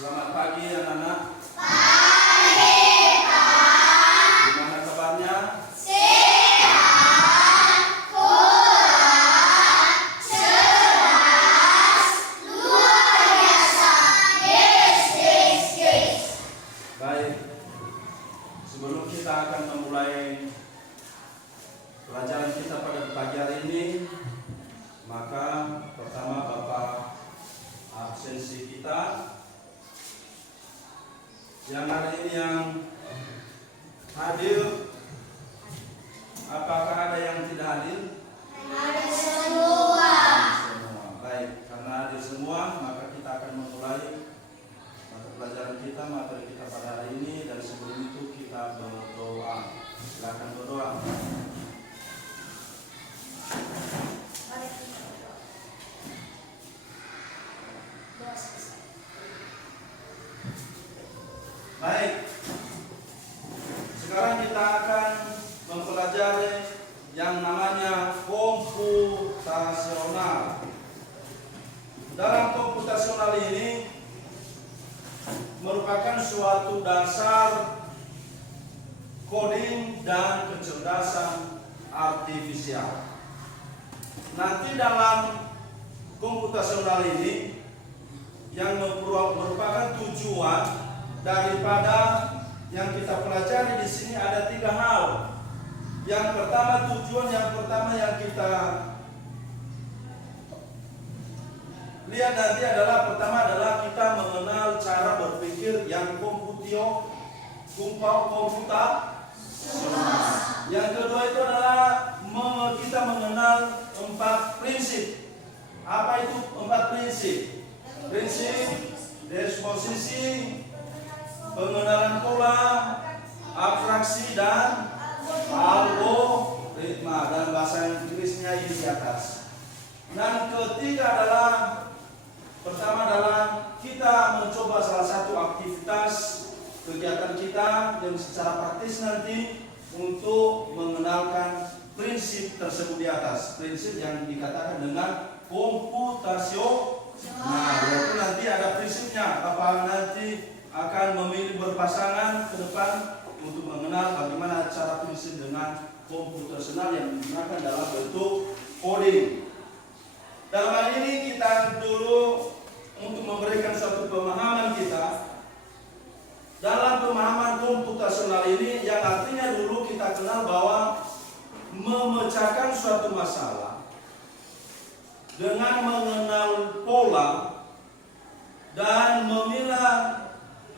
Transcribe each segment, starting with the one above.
Selamat pagi anak-anak. Gimana kabarnya? Baik, sebelum kita akan memulai pelajaran kita pada pagi hari ini, maka pertama Bapak absensi kita yang hari ini yang hadir, apakah ada yang tidak hadir? Ada semua. Baik, karena hadir semua, maka kita akan memulai mata pelajaran kita, materi kita pada hari ini. Dan sebelum itu kita berdoa. Silakan berdoa. Baik, sekarang kita akan mempelajari yang namanya komputasional. Dalam komputasional ini merupakan suatu dasar coding dan kecerdasan artifisial. Nanti dalam komputasional ini yang merupakan tujuan daripada yang kita pelajari di sini ada 3 hal. Yang pertama, tujuan yang pertama yang kita lihat nanti adalah pertama adalah kita mengenal cara berpikir yang komputasional. Yang kedua itu adalah kita mengenal 4 prinsip. Apa itu 4 prinsip? Prinsip disposisi, pengenalan pola, abstraksi, dan algoritma, dan bahasa Inggrisnya ini di atas. Dan ketiga adalah pertama adalah kita mencoba salah satu aktivitas kegiatan kita yang secara praktis nanti untuk mengenalkan prinsip tersebut di atas. Prinsip yang dikatakan dengan komputasional. Nah, yaitu nanti ada prinsipnya. Bapak nanti akan memilih berpasangan ke depan untuk mengenal bagaimana cara prinsip dengan komputasional yang digunakan dalam bentuk coding. Dalam hal ini kita dulu untuk memberikan suatu pemahaman kita. Dalam pemahaman komputasional ini yang artinya dulu kita kenal bahwa memecahkan suatu masalah dengan mengenal pola dan memilah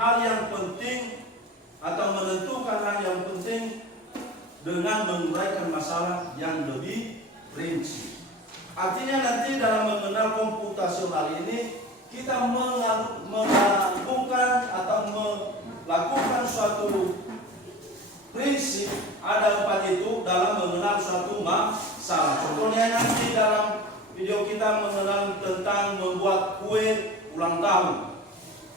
hal yang penting atau menentukan hal yang penting dengan menguraikan masalah yang lebih rinci. Artinya nanti dalam mengenal komputasional ini kita melakukan atau melakukan suatu prinsip, ada 4 itu dalam mengenal suatu masalah. Contohnya nanti dalam video kita mengenal tentang membuat kue ulang tahun.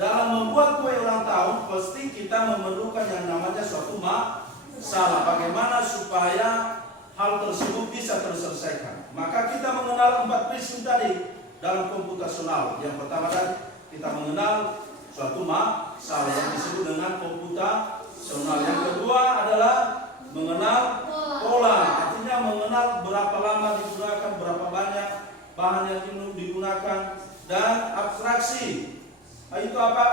Dalam membuat kue ulang tahun pasti kita memerlukan yang namanya suatu masalah. Bagaimana supaya hal tersebut bisa terselesaikan. Maka kita mengenal 4 prinsip tadi dalam komputasional. Yang pertama tadi kita mengenal suatu masalah yang disebut dengan komputasional. Yang kedua adalah mengenal pola. Artinya mengenal berapa lama digunakan, berapa banyak bahan yang digunakan, dan abstraksi. Itu apa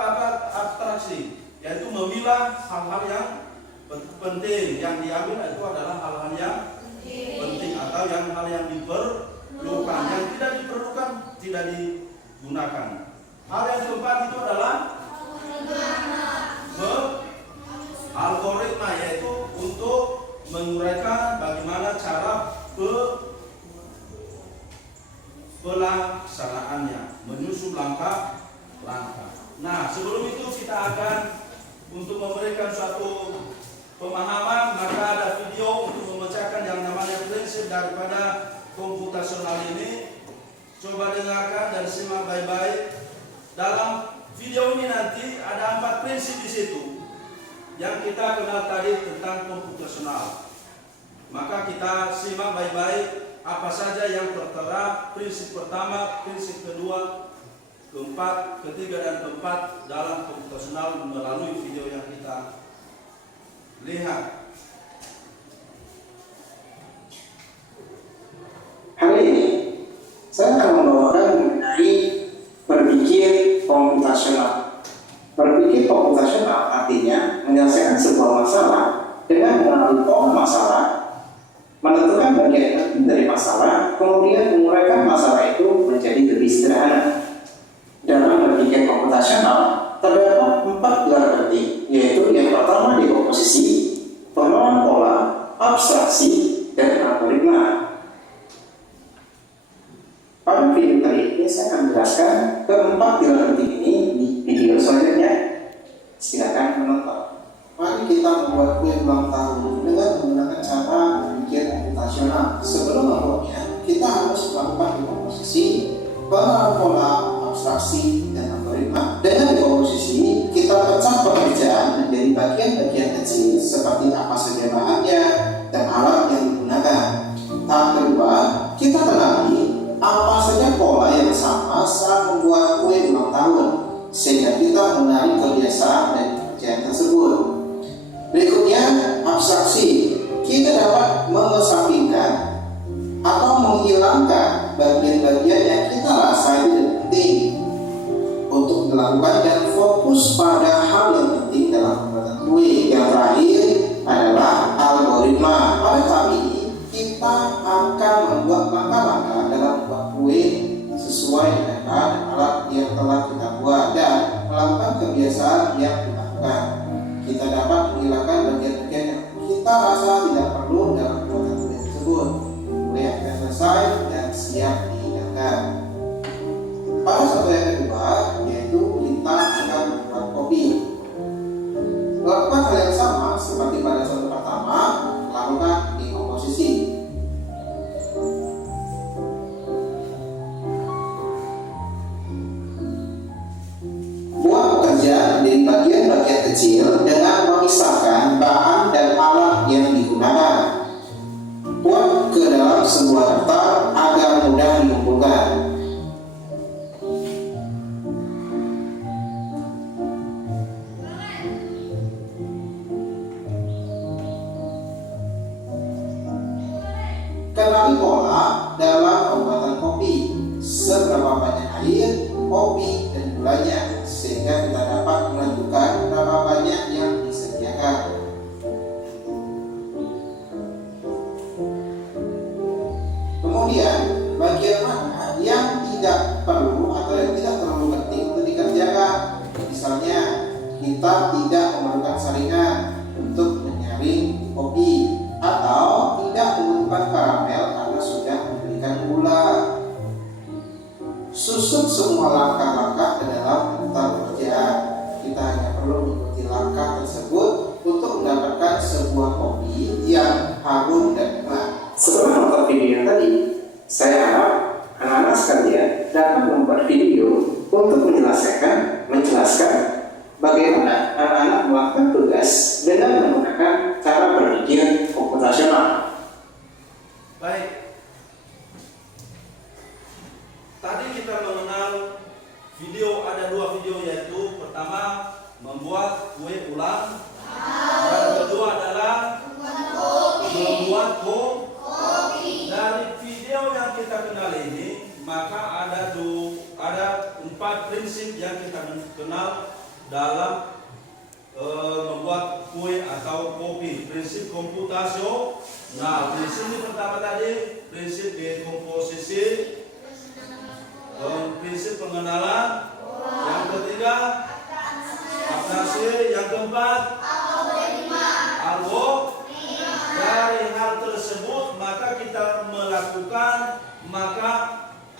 abstraksi? Yaitu memilah hal-hal yang penting. Yang diambil itu adalah hal-hal yang penting atau yang hal yang diperlukan. Yang tidak diperlukan tidak digunakan. Hal yang keempat itu adalah algoritma, yaitu untuk menguraikan bagaimana cara pelaksanaannya, menyusun langkah-langkah. Nah, sebelum itu kita akan untuk memberikan suatu pemahaman, maka ada video untuk memecahkan yang namanya prinsip daripada komputasional ini. Coba dengarkan dan simak baik-baik. Dalam video ini nanti ada 4 prinsip di situ yang kita kenal tadi tentang komputasional. Maka kita simak baik-baik apa saja yang tertera, prinsip pertama, prinsip kedua, ketiga dan keempat dalam komputasional melalui video yang kita lihat. Hari ini saya akan membawakan mengenai berpikir komputasional. Berpikir komputasional artinya menyelesaikan sebuah masalah dengan mengenali pola masalah, menentukan bagian penting dari masalah, kemudian menguraikan masalah itu menjadi lebih sederhana. Dalam berpikir komputasional terdapat 4 pilar penting, yaitu yang pertama dekomposisi, pengenalan pola, abstraksi, dan algoritma. Pada video kali ini saya akan menjelaskan keempat pilar penting ini di video selanjutnya. Silakan menonton. Mari kita membuat kue ulang tahun dengan menggunakan cara berpikir komputasional. Sebelum membuatnya, kita harus melakukan dekomposisi, pengenalan pola, abstraksi, dan algoritma. Dengan dekomposisi, kita pecah pekerjaan menjadi bagian-bagian kecil seperti apa saja bahannya dan alat yang digunakan. Tahap kedua, kita kenali apa saja pola yang sama saat membuat kue ulang tahun, sehingga kita mengenali kebiasaan dan pekerjaan tersebut. Berikutnya, abstraksi. Kita dapat mengesampingkan atau menghilangkan bagian-bagian yang kita rasa itu penting untuk dilakukan dan fokus pada hal yang penting dalam pembuatan kue. Yang terakhir adalah algoritma. Pada tahap ini kita akan membuat langkah-langkah dalam membuat kue sesuai dengan bahan dan alat yang telah kita buat dan melakukan kebiasaan yang dilakukan. Kita dapat menghilangkan bagian-bagian yang kita rasa tidak perlu dalam pembuatan kue tersebut. Kue yang sudah selesai dan siap dihidangkan. Pada satu yang kedua, yaitu kita akan membuat kopi. Lakukan hal yang sama seperti pada satu pertama, lakukan dekomposisi. Buat pekerjaan dari bagian-bagian kecil dengan memisahkan bahan dan alat yang digunakan. Buat ke dalam sebuah daftar agar mudah dikumpulkan. Kenali pola dalam pembuatan kopi. Seberapa banyak air, kopi, dan gulanya, sehingga kita dapat menentukan berapa banyak yang disediakan. Kemudian, bagian mana yang tidak perlu atau yang tidak terlalu penting untuk dikerjakan. Misalnya, kita tidak memerlukan saringan untuk menyaring kopi, atau tidak membutuhkan karamel karena sudah memberikan gula. Susun semua langkah-langkah ke dalam daftar pekerjaan. Kita hanya perlu mengikuti langkah tersebut untuk mendapatkan sebuah kopi yang harum dan enak. Setelah nonton video yang tadi, saya harap anak-anak sekalian dapat membuat video untuk menjelaskan bagaimana anak-anak melakukan tugas dengan menggunakan cara berpikir komputasional. Baik. Tadi kita mengenal video, ada 2 video, yaitu pertama membuat kue ulang, dan kedua adalah membuat kopi. Dari video yang kita kenal ini, maka ada 4 prinsip yang kita kenal dalam membuat kue atau kopi. Prinsip komputasional. Nah, prinsip ini pertama tadi prinsip dekomposisi, prinsip pengenalan, yang ketiga abstraksi, yang keempat algoritma. Dari hal tersebut maka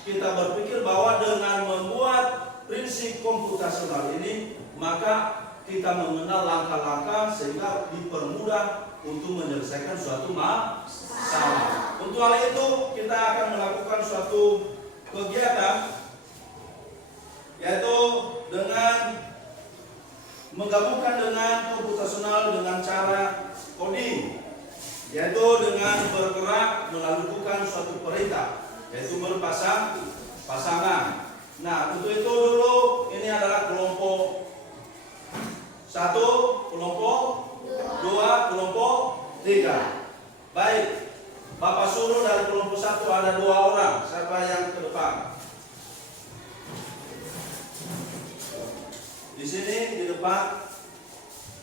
kita berpikir bahwa dengan membuat prinsip komputasional ini maka kita mengenal langkah-langkah sehingga dipermudah untuk menyelesaikan suatu masalah. Untuk hal itu kita akan melakukan suatu kegiatan, yaitu dengan menggabungkan dengan komputasional dengan cara coding, yaitu dengan bergerak melakukan suatu perintah, yaitu pasangan. Nah, untuk itu dulu cepat.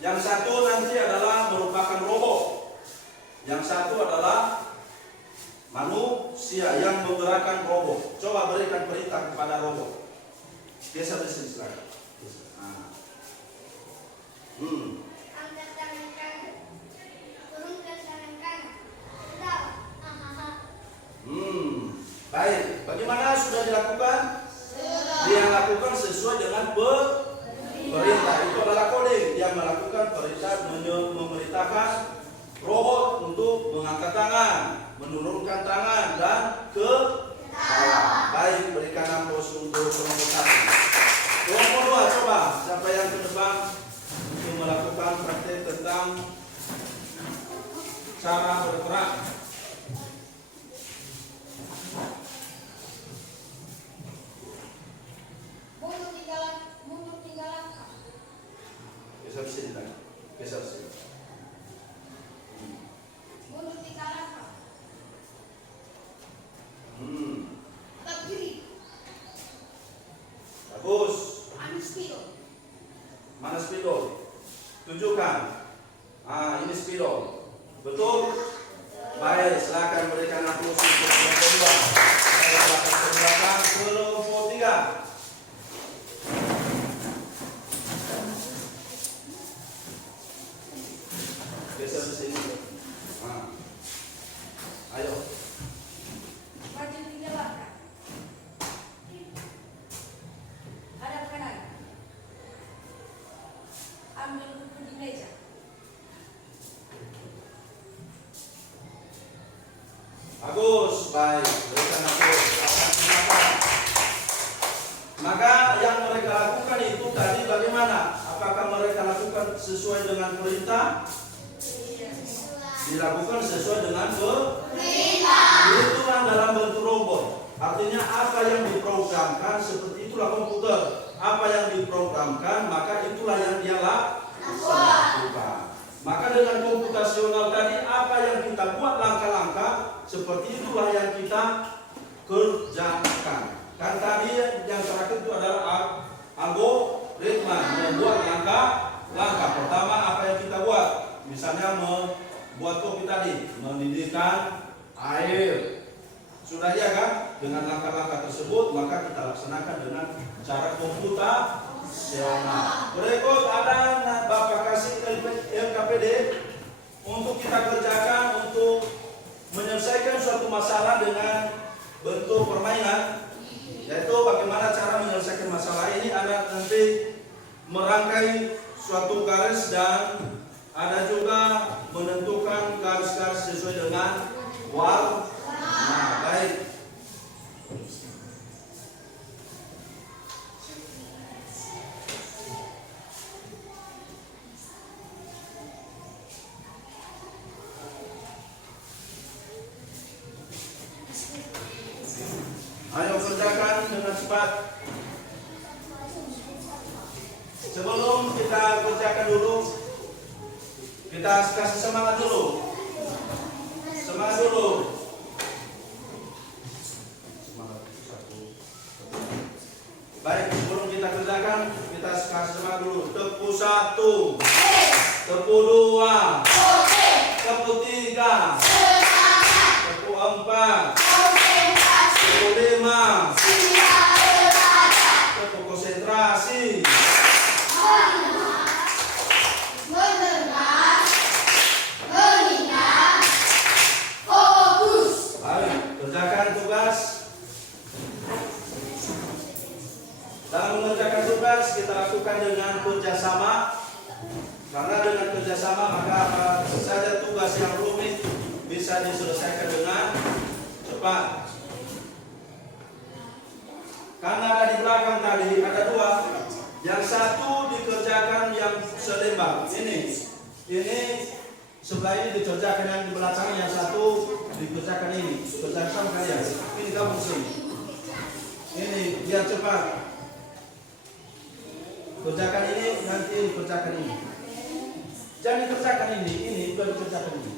Yang satu nanti adalah merupakan robot. Yang satu adalah manusia yang menggerakkan robot. Coba berikan perintah kepada robot. Geser di sini silakan. Angkat tangan kanan. Turunkan tangan kanan. Sudah. Baik. Bagaimana sudah dilakukan? Dia lakukan sesuai dengan perintah. Itu adalah coding. Dia melakukan perintah, memerintahkan robot untuk mengangkat tangan, menurunkan tangan, dan ke bawah. Baik, berikan aplaus untuk kelompok 1. Kelompok 2, coba siapa yang ke depan untuk melakukan praktek tentang cara bergerak. Mundur 3 langkah. Geser sini lagi. Geser sini. Mundur 3 langkah. Tetap kiri. Bagus. Ambil spidol. Mana spidol? Tunjukkan. Ini spidol. Betul? Baik, silakan berikan aplaus untuk kelompok 2. Silakan ke belakang kelompok 3. Geser di sini. Ayo. Maju 3 langkah. Hadap kanan. Ambil buku di meja. Bagus, baik. Berikan aplaus. Maka yang mereka lakukan itu tadi bagaimana? Apakah mereka lakukan sesuai dengan perintah? Dilakukan sesuai dengan perintah. Itulah dalam bentuk robot. Artinya apa yang diprogramkan seperti itulah komputer. Apa yang diprogramkan maka itulah yang dia lakukan. Maka dengan komputasional tadi apa yang kita buat langkah-langkah seperti itulah yang kita kerjakan. Kan tadi yang terakhir itu adalah algoritma, membuat langkah-langkah. Pertama apa yang kita buat? Misalnya membuat kopi tadi, mendidihkan air. Sudah ya kan? Dengan langkah-langkah tersebut maka kita laksanakan dengan cara komputasional. Berikut ada Bapak kasih LKPD untuk kita kerjakan untuk menyelesaikan suatu masalah dengan bentuk permainan, yaitu bagaimana cara menyelesaikan masalah ini. Ada nanti merangkai suatu garis dan ada juga menentukan garis-garis sesuai dengan warna. Baik. Ayo kerjakan dengan cepat. Sebelum kita kerjakan dulu, kita kasih semangat dulu. Semangat dulu. Baik, sebelum kita kerjakan, kita kasih semangat dulu. Tepuk 1, tepuk 2, tepuk 3, tepuk 4, tepuk 5, tepuk konsentrasi. Baik, kerjakan tugas. Dalam mengerjakan tugas kita lakukan dengan kerjasama. Karena dengan kerjasama maka apa saja tugas yang rumit bisa diselesaikan dengan cepat. Karena ada di belakang tadi ada 2. Yang satu dikerjakan yang selembar. Ini sebelah ini dikerjakan yang di belakang, yang satu dikerjakan ini. Kerjakan kalian. Ini kamu sini. Ini biar cepat. Kerjakan ini, nanti kerjakan ini. Jangan dikerjakan ini bukan dikerjakan ini.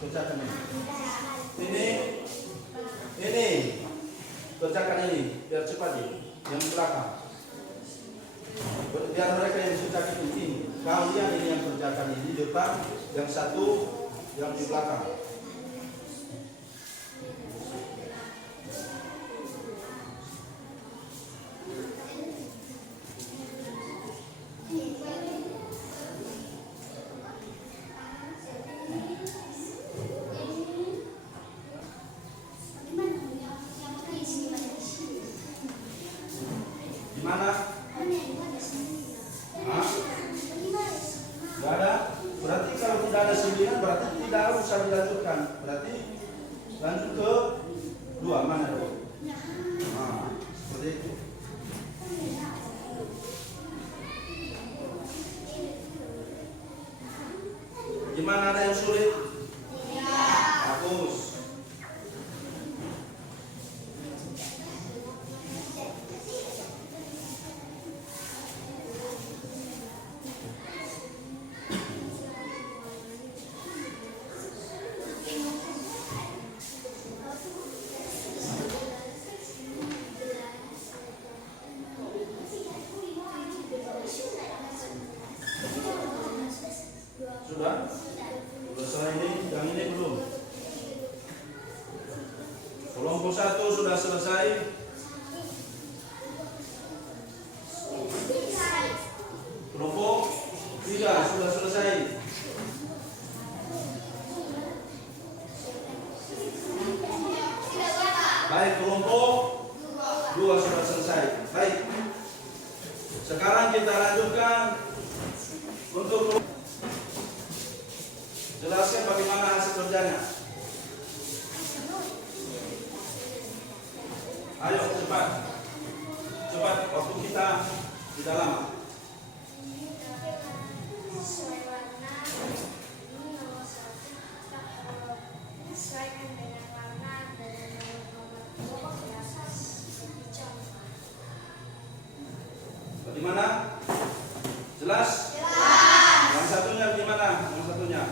Kerjakan ini. Ini kerjakan ini biar cepat ya. Yang belakang. biar mereka yang sudah ini. Kalian ini yang kerjakan ini di depan, yang satu yang di belakang. Gimana? Hah? Gak ada? Berarti kalau tidak ada 9 berarti tidak usah dilanjutkan. Berarti lanjut ke 2. Mana itu? Nah, seperti itu. Gimana, ada yang sulit? Bagus. Sudah? Selesai ini, yang ini belum. Kelompok 1 sudah selesai. Kelompok 3 sudah selesai. Baik, kelompok 2 sudah selesai. Baik. Sekarang kita lanjutkan untuk jelaskan bagaimana hasil kerjanya. Ayo cepat, cepat, waktu kita tidak lama. Sesuai warna, ini nomor 1. Sesuaikan dengan warna dan nomor 2 di atas seperti contoh. Bagaimana? Jelas? Jelas. Yang satunya gimana? Yang satunya?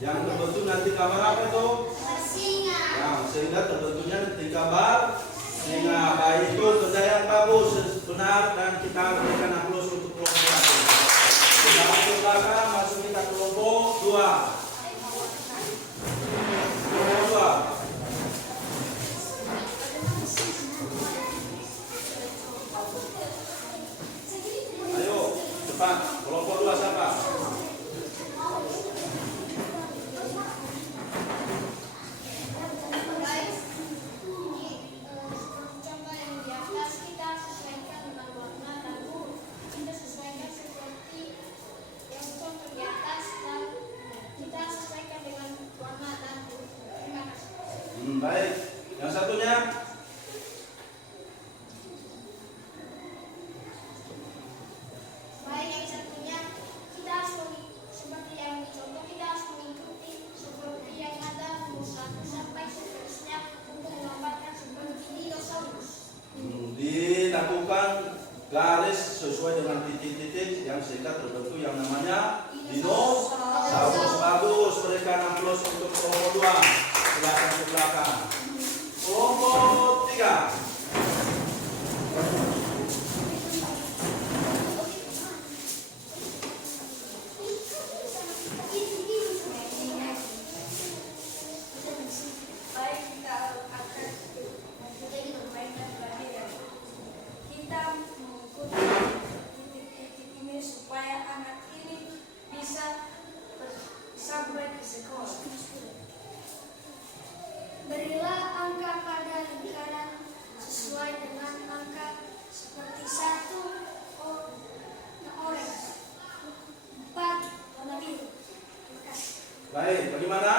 Yang terbentuk nanti gambar apa itu? Singa. Nah, sehingga terbentuknya nanti gambar singa. Baik, itu kerja yang bagus, benar, dan kita berikan aplaus untuk kelompok 1. Kita masuk belakang, masuk kita kelompok 2. Kelompok 2. Ayo, cepat. Kelompok 2 siapa? Contoh yang di atas kita sesuaikan dengan warna dan huruf. Kita sesuaikan seperti yang contoh di atas dan kita sesuaikan dengan warna dan huruf. Terima kasih. Baik. Yang satunya? Baik, yang satunya kita harus seperti yang dicontoh, kita harus mengikuti seperti yang ada nomor 1 sampai seterusnya untuk menggambarkan seperti dinosaurus. Dilakukan garis sesuai dengan titik-titik yang sehingga terbentuk yang namanya dinosaurus. Bagus, berikan aplaus untuk kelompok 2. Silakan ke belakang. Kelompok 3. Baik, kita akan menjadi permainan belajar. Kita mengikuti titik-titik ini supaya anak ini bisa sampai ke sekolah. Berilah angka pada lingkaran sesuai dengan angka seperti 1 warna oranye, 4 warna biru. Terima kasih. Baik, bagaimana?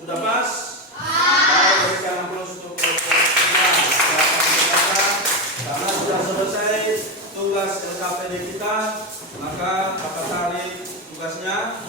Sudah pas? Baik, berikan aplaus untuk kelompok 3. Silakan ke belakang. Karena sudah selesai tugas LKPD kita, maka Bapak tarik tugasnya.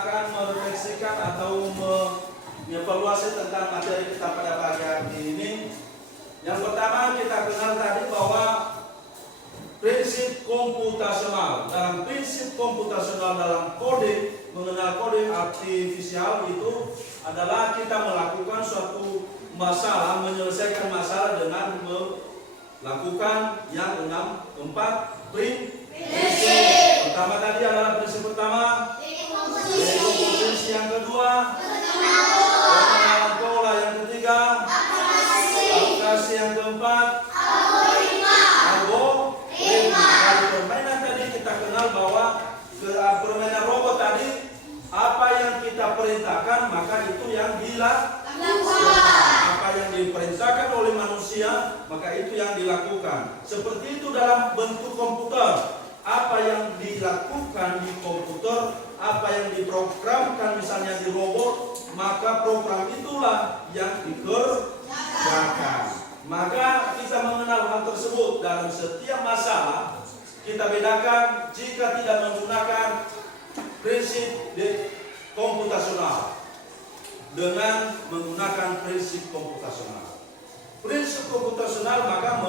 akan merefleksikan atau mengevaluasi tentang materi kita pada pagi hari ini. Yang pertama kita kenal tadi bahwa prinsip komputasional. Dalam prinsip komputasional dalam kode, mengenal kode artifisial itu adalah kita melakukan suatu masalah, menyelesaikan masalah dengan melakukan yang 4 prinsip. Pertama tadi adalah prinsip pertama, prinsip yang kedua, pengenalan pola yang ketiga, aplikasi yang keempat, algoritma. Dari permainan tadi kita kenal bahwa permainan robot tadi apa yang kita perintahkan maka itu yang dilakukan. Apa yang diperintahkan oleh manusia maka itu yang dilakukan. Seperti itu dalam bentuk komputer. Apa yang dilakukan di komputer, apa yang diprogramkan misalnya di robot, maka program itulah yang dikerjakan. Maka kita mengenal hal tersebut dalam setiap masalah. Kita bedakan jika tidak menggunakan prinsip komputasional dengan menggunakan prinsip komputasional. Prinsip komputasional maka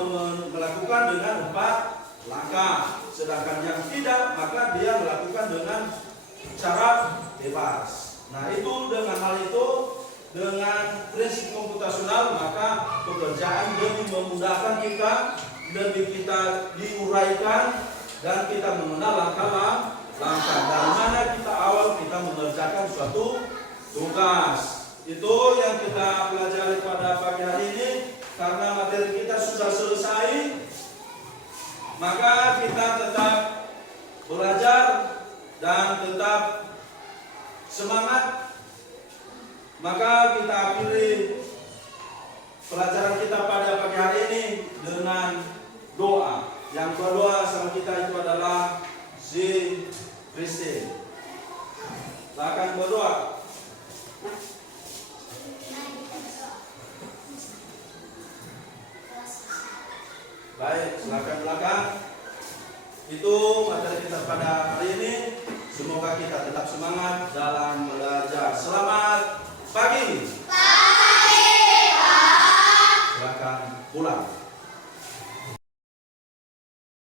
melakukan dengan 4 langkah, sedangkan yang tidak maka dia melakukan dengan cara bebas. Nah itu dengan hal itu, dengan prinsip komputasional maka pekerjaan lebih memudahkan kita, lebih kita diuraikan dan kita mengenal langkah-langkah dari mana kita awal kita mengerjakan suatu tugas. Itu yang kita pelajari pada pagi hari ini. Karena materi kita sudah selesai, maka kita tetap belajar dan tetap semangat. Maka kita akhiri pelajaran kita pada pagi hari ini dengan doa. Yang berdoa sama kita itu adalah si Kristen. Silakan berdoa. Baik, silakan belakang. Itu materi kita pada hari ini. Semoga kita tetap semangat dalam